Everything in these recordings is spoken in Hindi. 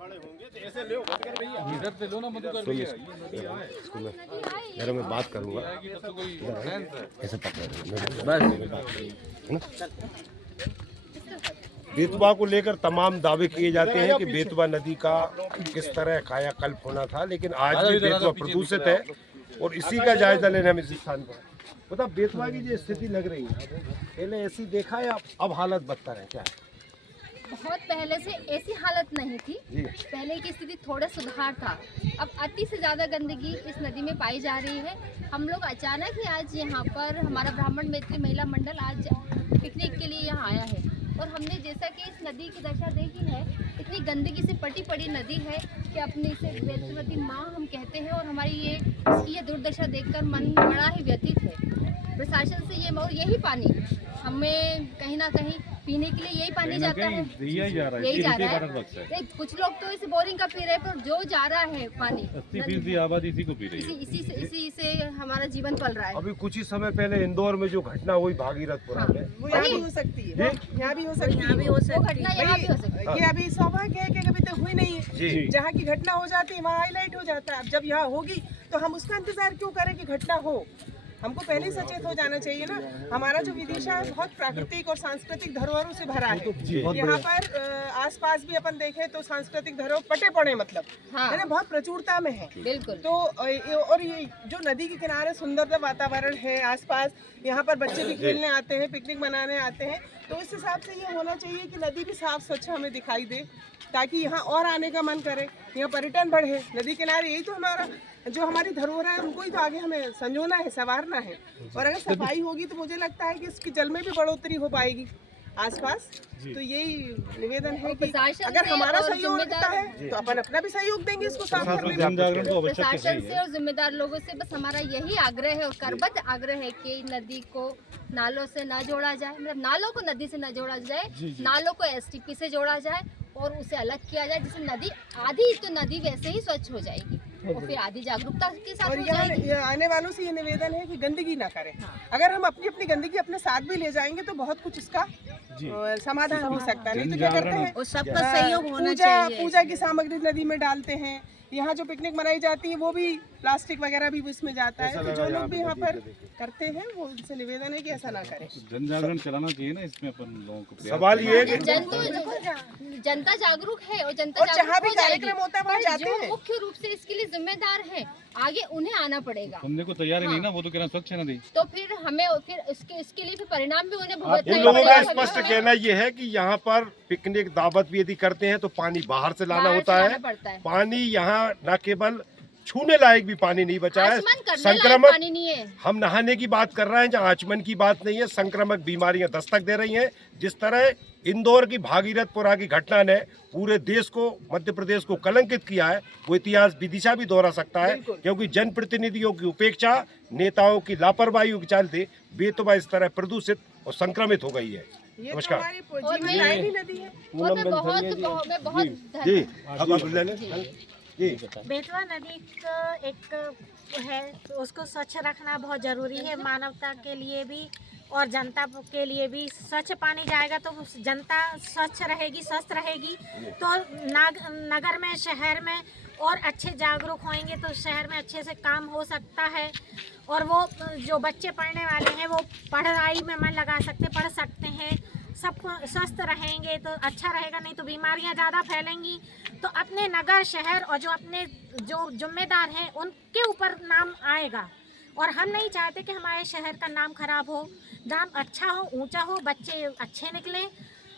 इधर से लो ना मधुकर भैया, मैं बात करूंगा, ऐसे पकड़ बस बेतवा को लेकर तमाम दावे किए जाते हैं कि बेतवा नदी का किस तरह कायाकल्प होना था, लेकिन आज भी बेतवा प्रदूषित है और इसी का जायजा लेने हम इस स्थान पर। मतलब बेतवा की जो स्थिति लग रही है, पहले ऐसी देखा है, अब हालत बदतर है क्या? बहुत पहले से ऐसी हालत नहीं थी, पहले की स्थिति थोड़ा सुधार था। अब अति से ज़्यादा गंदगी इस नदी में पाई जा रही है। हम लोग अचानक ही आज यहाँ पर हमारा ब्राह्मण मैत्री महिला मंडल आज पिकनिक के लिए यहाँ आया है और हमने जैसा कि इस नदी की दशा देखी है, इतनी गंदगी से पटी पड़ी नदी है कि अपने इसे वेदवती माँ हम कहते हैं और हमारी इसकी ये दुर्दशा देखकर मन बड़ा ही व्यथित है। प्रशासन से ये और यही पानी हमें कहीं ना कहीं पीने के लिए यही पानी जाता है, यही जा रहा है। कुछ लोग तो इसे बोरिंग का पी रहे हैं, पर जो जा रहा है पानी 80% आबादी इसी को पी रही है। इसी से हमारा जीवन पल रहा है। अभी कुछ ही समय पहले इंदौर में जो घटना हुई भागीरथपुरा में, वो यहाँ भी हो सकती है, यहाँ भी हो सकती है, वो घटना यहाँ भी हो सकती है। ये अभी सौभाग्य है कि कभी तक हुई नहीं है। जहाँ की घटना हो जाती है वहाँ हाईलाइट हो जाता है। अब जब यहाँ होगी तो हम उसका इंतजार क्यों करें कि घटना हो? हमको पहले ही सचेत हो जाना चाहिए ना। हमारा जो विदिशा है बहुत प्राकृतिक और सांस्कृतिक धरोहरों से भरा है। यहाँ पर आसपास भी अपन देखें तो सांस्कृतिक धरोहर पटे पड़े, मतलब है ना, बहुत प्रचुरता में है। बिल्कुल। तो और ये जो नदी के किनारे सुंदर वातावरण है, आसपास यहाँ पर बच्चे भी खेलने आते हैं, पिकनिक मनाने आते हैं, तो इस हिसाब से ये होना चाहिए कि नदी भी साफ स्वच्छ हमें दिखाई दे, ताकि यहाँ और आने का मन करे, यहाँ पर्यटन बढ़े। नदी किनारे यही तो हमारा जो हमारी धरोहर है, उनको ही तो आगे हमें संजोना है, संवारना है। और अगर सफाई होगी तो मुझे लगता है कि इसकी जल में भी बढ़ोतरी हो पाएगी आसपास। तो यही निवेदन है कि अगर हमारा सहयोग लगता है तो अपन अपना भी सहयोग देंगे इसको साफ करने में। प्रशासन से और जिम्मेदार लोगों से बस हमारा यही आग्रह है और करबद्ध आग्रह है कि नदी को नालों से न जोड़ा जाए, मतलब नालों को नदी से न जोड़ा जाए, नालों को एसटीपी से जोड़ा जाए और उसे अलग किया जाए, जिससे नदी आधी तो नदी वैसे ही स्वच्छ हो जाएगी और फिर आधी जागरूकता के साथ हो जाएगी। आने वालों से ये निवेदन है कि गंदगी ना करें। अगर हम अपनी अपनी गंदगी अपने साथ भी ले जाएंगे तो बहुत कुछ इसका समाधान हो सकता है। नहीं तो क्या करते हैं, सबका सहयोग होना चाहिए। पूजा की सामग्री नदी में डालते हैं। यहाँ जो पिकनिक मनाई जाती है वो भी प्लास्टिक वगैरह भी इसमें जाता है। तो जो लोग भी यहाँ पर करते हैं वो उनसे निवेदन है कि ऐसा ना करें। जन जागरण चलाना चाहिए ना इसमें अपन लोगों को। सवाल ये है कि जनता जागरूक है और जनता जहाँ भी कार्यक्रम होता है वहाँ जाते हैं। मुख्य रूप से इसके लिए जिम्मेदार है, आगे उन्हें आना पड़ेगा। सुनने को तैयार ही नहीं ना, वो तो कहना स्वच्छ है नदी। तो फिर हमें फिर इसके लिए फिर परिणाम भी उन्हें भुगतना इन लोगों का स्पष्ट कहना ये है कि यहाँ पर पिकनिक दावत भी यदि करते हैं तो पानी बाहर से लाना होता है। पानी यहाँ न केवल छूने लायक भी पानी नहीं बचा है, संक्रमक पानी नहीं है। हम नहाने की बात कर रहे हैं जहाँ आचमन की बात नहीं है। संक्रामक बीमारियां दस्तक दे रही हैं। जिस तरह इंदौर की भागीरथपुरा की घटना ने पूरे देश को, मध्य प्रदेश को कलंकित किया है, वो इतिहास विदिशा भी दोहरा सकता है, क्योंकि जनप्रतिनिधियों की उपेक्षा, नेताओं की लापरवाही के चलते बेतवा इस तरह प्रदूषित और संक्रमित हो गई है। नमस्कार। बेतवा नदी का एक है, उसको स्वच्छ रखना बहुत ज़रूरी है, मानवता के लिए भी और जनता के लिए भी। स्वच्छ पानी जाएगा तो जनता स्वच्छ रहेगी, स्वस्थ रहेगी, तो नगर में, शहर में और अच्छे जागरूक होंगे तो शहर में अच्छे से काम हो सकता है। और वो जो बच्चे पढ़ने वाले हैं वो पढ़ाई में मन लगा सकते, पढ़ सकते हैं, सब स्वस्थ रहेंगे तो अच्छा रहेगा। नहीं तो बीमारियां ज़्यादा फैलेंगी। तो अपने नगर, शहर और जो अपने जो जिम्मेदार हैं उनके ऊपर नाम आएगा। और हम नहीं चाहते कि हमारे शहर का नाम खराब हो, नाम अच्छा हो, ऊंचा हो, बच्चे अच्छे निकलें,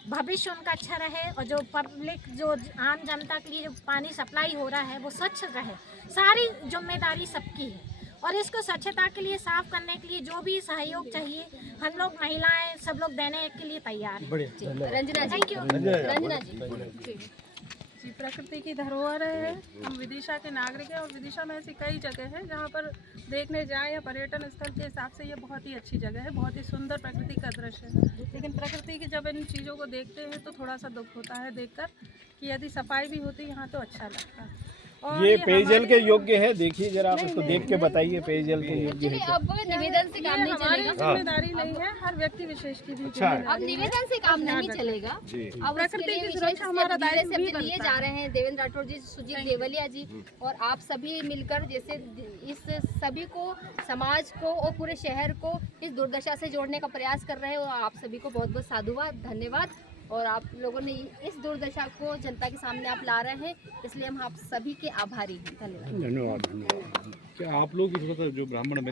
भविष्य उनका अच्छा रहे और जो पब्लिक, जो आम जनता के लिए जो पानी सप्लाई हो रहा है वो स्वच्छ रहे। सारी जिम्मेदारी सबकी है और इसको स्वच्छता के लिए, साफ करने के लिए जो भी सहयोग चाहिए हम लोग महिलाएं सब लोग देने के लिए तैयार हैं। Ranjana, thank you. रंजना जी, प्रकृति की धरोहर है। हम विदिशा के नागरिक हैं और विदिशा में ऐसी कई जगह हैं जहाँ पर देखने जाए या पर्यटन स्थल के हिसाब से ये बहुत ही अच्छी जगह है, बहुत ही सुंदर प्रकृति का दृश्य है। लेकिन प्रकृति की जब इन चीज़ों को देखते हैं तो थोड़ा सा दुख होता है देखकर कि यदि सफाई भी होती यहाँ तो अच्छा लगता। और ये पेयजल के योग्य है, देखिए जरा आप इसको देख के बताइए पेयजल के योग्य है एक्चुअली अब निवेदन से काम नहीं हमारी चलेगा। जिम्मेदारी नहीं है, हर व्यक्ति विशेष की भी अब जिम्मेदारी है। निवेदन से काम नहीं चलेगा। अब उसके प्रकृति लिए की विशेष सुरक्षा हमारा धीरे दायित्व से भी लिए बनता जा रहे हैं देवेंद्र राठौर जी, सुजीत देवलिया जी और आप सभी मिलकर, जैसे इस सभी को, समाज को और पूरे शहर को इस दुर्दशा से जोड़ने का प्रयास कर रहे हैं। और आप सभी को बहुत बहुत साधुवाद, धन्यवाद। और आप लोगों ने इस दुर्दशा को जनता के सामने आप ला रहे हैं, इसलिए हम आप सभी के आभारी हैं। धन्यवाद। धन्यवाद। क्या आप लोग इस वक्त जो ब्राह्मण मित्र